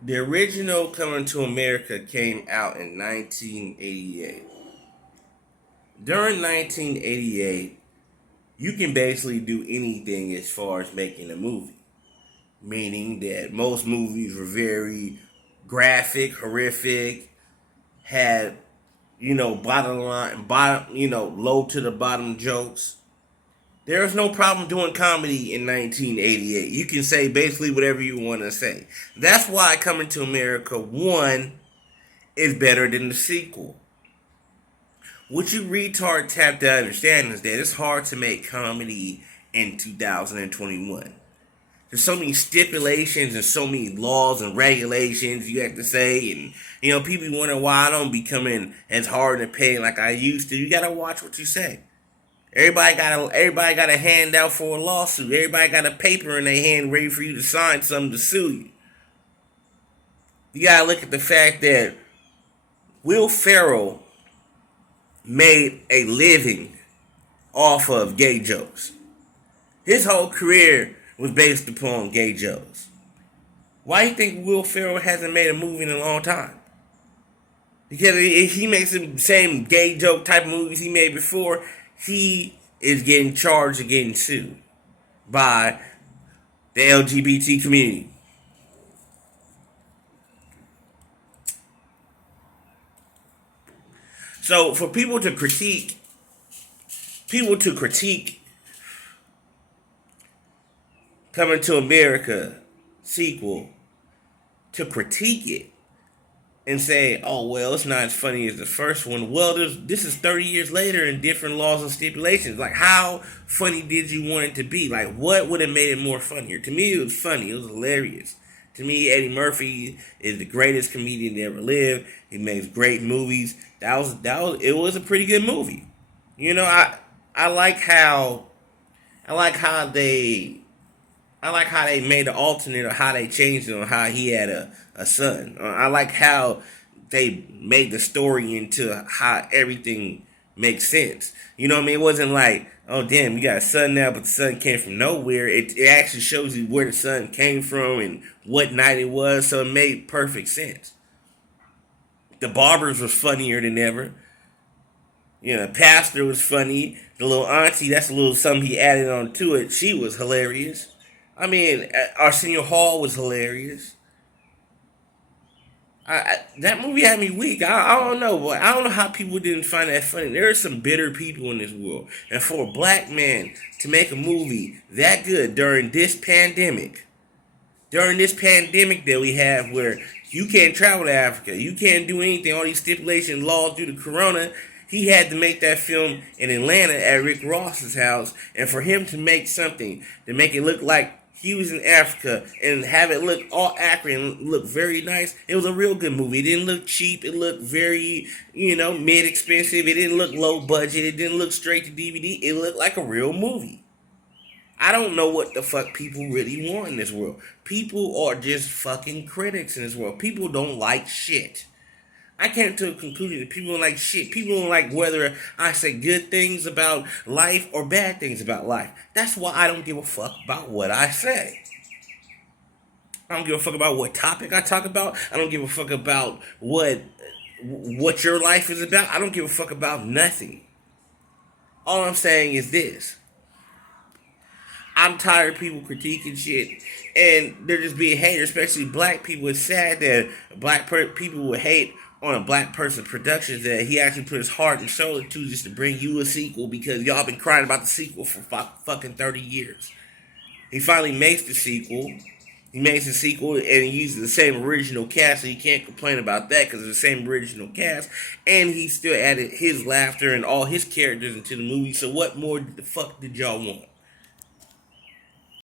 The original Coming to America came out in 1988. During 1988, you can basically do anything as far as making a movie. Meaning that most movies were very graphic, horrific, had, bottom line, low to the bottom jokes. There was no problem doing comedy in 1988. You can say basically whatever you want to say. That's why Coming to America 1 is better than the sequel. What you retards have to understand is that it's hard to make comedy in 2021. There's so many stipulations and so many laws and regulations you have to say, and people wonder why I don't be coming as hard to pay like I used to. You gotta watch what you say. Everybody got a handout for a lawsuit. Everybody got a paper in their hand ready for you to sign something to sue you. You gotta look at the fact that Will Ferrell made a living off of gay jokes. His whole career was based upon gay jokes. Why do you think Will Ferrell hasn't made a movie in a long time? Because if he makes the same gay joke type of movies he made before, he is getting charged and getting sued by the LGBT community. So for people to critique Coming to America sequel, to critique it and say, oh, well, it's not as funny as the first one. Well, this is 30 years later and different laws and stipulations. Like, how funny did you want it to be? Like, what would have made it more funnier? To me, it was funny. It was hilarious. To me, Eddie Murphy is the greatest comedian to ever live. He makes great movies. It was a pretty good movie. I like how they made the alternate, or how they changed it, on how he had a son. I like how they made the story into how everything makes sense. You know what I mean? It wasn't like, oh damn, you got a son now, but the son came from nowhere. It actually shows you where the son came from and what night it was, so it made perfect sense. The Barbers was funnier than ever. Pastor was funny. The little auntie, that's a little something he added on to it. She was hilarious. I mean, Arsenio Hall was hilarious. That movie had me weak. I don't know, but I don't know how people didn't find that funny. There are some bitter people in this world, and for a black man to make a movie that good during this pandemic that we have, where you can't travel to Africa, you can't do anything, all these stipulation laws due to Corona. He had to make that film in Atlanta at Rick Ross's house, and for him to make something to make it look like he was in Africa and have it look all accurate and look very nice, it was a real good movie. It didn't look cheap. It looked very, mid-expensive. It didn't look low budget. It didn't look straight to DVD. It looked like a real movie. I don't know what the fuck people really want in this world. People are just fucking critics in this world. People don't like shit. I came to a conclusion that people don't like shit. People don't like whether I say good things about life or bad things about life. That's why I don't give a fuck about what I say. I don't give a fuck about what topic I talk about. I don't give a fuck about what your life is about. I don't give a fuck about nothing. All I'm saying is this. I'm tired of people critiquing shit, and they're just being haters, especially black people. It's sad that people would hate on a black person's productions that he actually put his heart and soul into just to bring you a sequel, because y'all been crying about the sequel for fucking 30 years. He finally makes the sequel. He makes the sequel and he uses the same original cast, so you can't complain about that because it's the same original cast. And he still added his laughter and all his characters into the movie. So what more the fuck did y'all want?